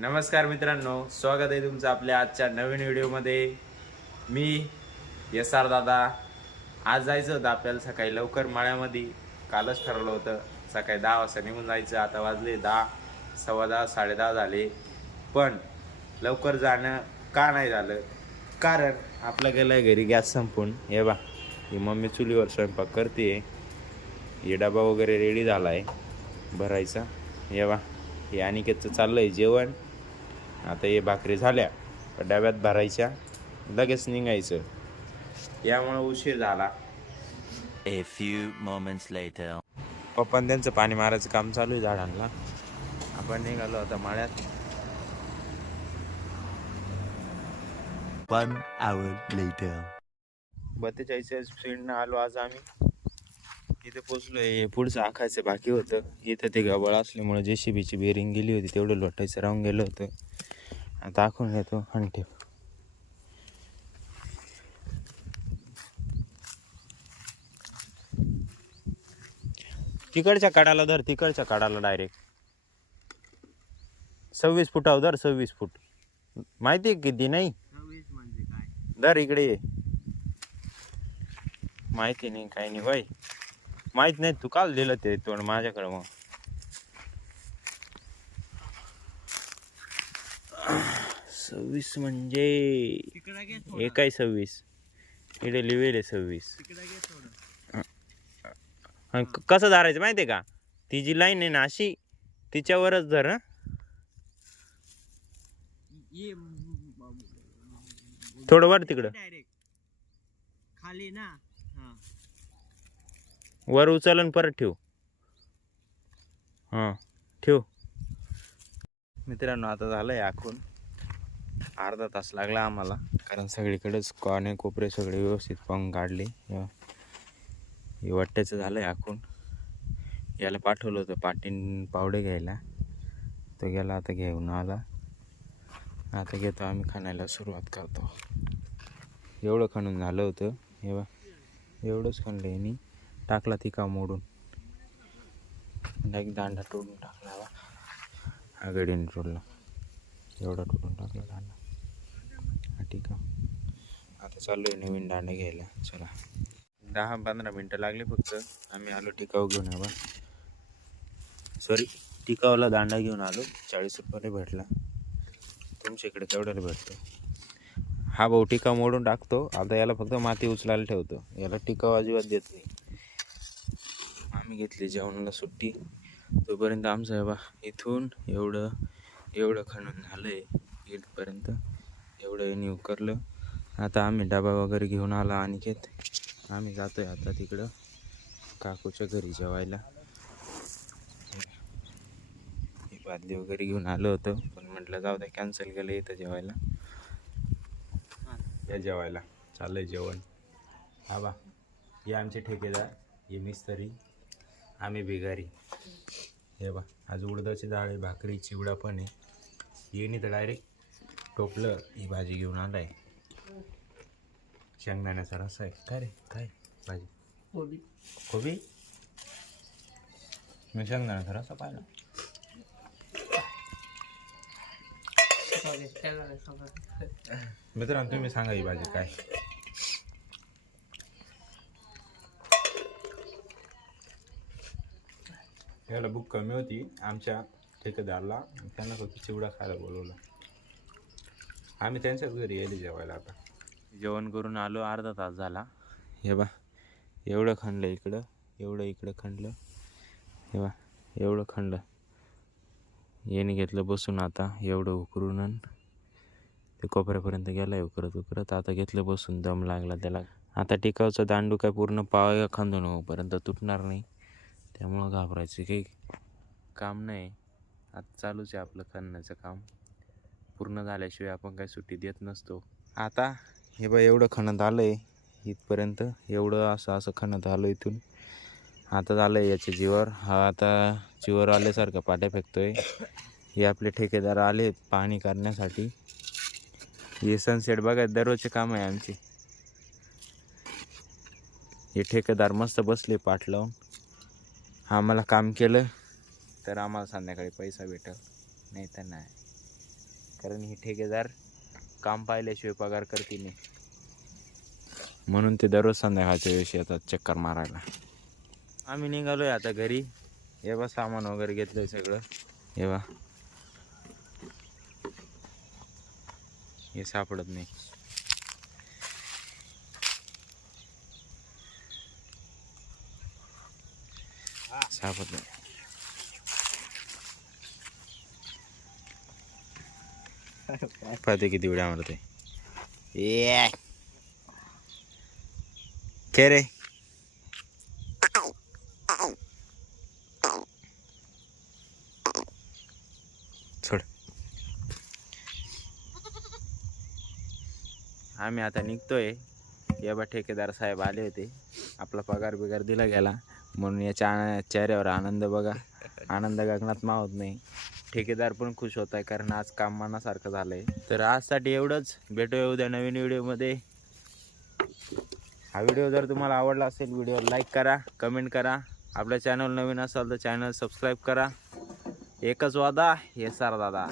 नमस्कार मित्रांनो स्वागत आहे तुमचं आपल्या आजच्या नवीन व्हिडिओमध्ये. मी एस आर दादा. आज जायचं होतं आपल्याला सकाळी लवकर माळ्यामध्ये. कालच ठरवलं होतं सकाळी दहा वाजता निघून जायचं. आता वाजले दहा सव्वा दहा साडेदहा झाले. पण लवकर जाणं का नाही झालं? कारण आपलं गेलं घरी गॅस संपून. हे बा ही मम्मी चुलीवर स्वयंपाक करते. हे डबा वगैरे रेडी झाला आहे भरायचा. हे बा हे अनिकेतचं चाललं आहे जेवण. आता हे भाकरी झाल्या डब्यात भरायच्या लगेच निघायचं. यामुळे उशीर झाला. A few moments later. पप्पा त्यांचं पाणी मारायचं काम चालू आहे झाडांना. आपण निघालो आता माळ्यात. One hour later. बत्तेचाळीसच्या स्पीडनं आलो आज आम्ही. इथे पोचलो हे पुढचं आखायचं बाकी होतं. इथं ते गबळ असल्यामुळे जे सी बीची बेरिंग गेली होती. तेवढं लोटायचं राहून गेलं होतं. आता आखून घेतो हंटे तिकडच्या काडाला धर. तिकडच्या काडाला डायरेक्ट सव्वीस फुटावर धर सव्वीस फूट. माहिती आहे किती नाही? धर इकडे ये. माहिती नाही काही नाही. बाई माहीत नाही तू काल दिलं ते तोंड माझ्याकडं मग. सव्वीस म्हणजे हे सव्वीस. इकडे लिवेल आहे सव्वीस. कसं धरायचं माहिती आहे का? ती जी लाईन आहे ना अशी तिच्यावरच धर थोडं वर तिकडं. खाली ना. वर उचल आणि परत ठेव. हां ठेव. मित्रांनो आता झालं आहे आखून. अर्धा तास लागला आम्हाला. कारण सगळीकडेच कोणे कोपरे सगळे व्यवस्थित पाहून काढले. हे वाट्याचं झालं आहे आखून. याला पाठवलं होतं पाटीन पावडे घ्यायला. तो गेला आता घेऊन आला. आता घेतो आम्ही खाण्याला सुरुवात करतो. एवढं खणून झालं होतं. एवढंच खणलं यांनी. टाकला ती का मोडून? एक दांडा तोडून टाकला बा. हा गडीने तोडला एवढा तोडून टाकला दांडा. हा ठीक आता चालू आहे नवीन दांडा घ्यायला. चला. दहा पंधरा मिनटं लागली फक्त. आम्ही आलो टिकाऊ घेऊन बा सॉरी टिकावला दांडा घेऊन आलो. चाळीस रुपयाला भेटला. तुमच्या इकडे केवढ्याला भेटतो. हा भाऊ टिकाव मोडून टाकतो. आता याला फक्त माती उचलायला ठेवतो. याला टिकाव अजिबात देत नाही. आम्ही घेतली जेवणाला सुट्टी. तोपर्यंत आमचं आहे बा इथून एवढं एवढं खणून झालं आहे इथपर्यंत एवढं यांनी उकरलं आता आम्ही डबा वगैरे घेऊन आला आणखीत आम्ही जातो आहे आता तिकडं काकूच्या घरी जेवायला. ही बादली वगैरे घेऊन आलो होतो पण म्हटलं जाऊ द्या कॅन्सल केलं इथं जेवायला. या जेवायला. चाललंय जेवण. हा बा हे आमचे ठेकेदार हे मिस्तरी. आम्ही बिगारी हे बा आज उडदाची डाळ आहे भाकरी चिवडा पण आहे. येणे तर डायरेक्ट टोपलं ही भाजी घेऊन आलाय. शेंगदाण्याचा रस आहे. काय रे? काय भाजी? कोबी. कोबी? मी शेंगदाण्याचा रसा पाहिला. मित्रांनो तुम्ही सांगा ही भाजी काय. याला बुक कमी होती. आमच्या ठेकेदारला त्यांना फक्त चिवडा खायला बोलवलं. आम्ही त्यांच्याच घरी यायला जेवायला आता. जेवण करून आलो अर्धा तास झाला. हे बा एवढं खणलं इकडं एवढं इकडं खणलं हे बा एवढं खणलं याने घेतलं बसून आता एवढं उकरून ते कोपऱ्यापर्यंत गेला उकरत उकरत. आता घेतलं बसून दम लागला त्याला. आता टिकावचं दांडू काय पूर्ण पाव खांदून होईपर्यंत तुटणार नाही. त्यामुळं घाबरायचं काही काम नाही. आता चालूच आहे आपलं खणण्याचं काम. पूर्ण झाल्याशिवाय आपण काही सुट्टी देत नसतो. आता हे बा एवढं खणत आलं आहे इथपर्यंत. एवढं असं असं खणत आलं इथून. आता झालं आहे याच्या जीवर हा आता जीवर आल्यासारखं पाट्या फेकतोय. हे आपले ठेकेदार आले पाहणी करण्यासाठी हे सनसेट बघा दररोजचे काम आहे आमचे. हे ठेकेदार मस्त बसले पाठ लावून. आम्हाला काम केलं तर आम्हाला संध्याकाळी पैसा भेटेल. नाही तर नाही. कारण हे ठेकेदार काम पाहिल्याशिवाय पगार करतील नाही. म्हणून ते दररोज संध्याकाळच्या वेळेस येतात चक्कर मारायला. आम्ही निघालोय आता घरी. हे बा सामान वगैरे घेतलंय सगळं. हे बा. हे सापडत नाही. सापडत नाही पाहते किती उड्या मारते ये के रे? सोड. आम्ही आता निघतोय. या बा ठेकेदार साहेब आले होते. आपला पगार बिगार दिला गेला. म्हणून याच्या आ- चेहऱ्यावर आनंद बघा. आनंद गगनात मावत नाही. ठेकेदार पण खुश होत आहे कारण आज काम मनासारखं झालं आहे तर आजसाठी एवढंच. भेटूया उद्या नवीन व्हिडिओमध्ये. हा व्हिडिओ जर तुम्हाला आवडला असेल व्हिडिओ लाईक करा कमेंट करा. आपल्या चॅनल नवीन असाल तर चॅनल सबस्क्राईब करा. एकच वादा हे सार दादा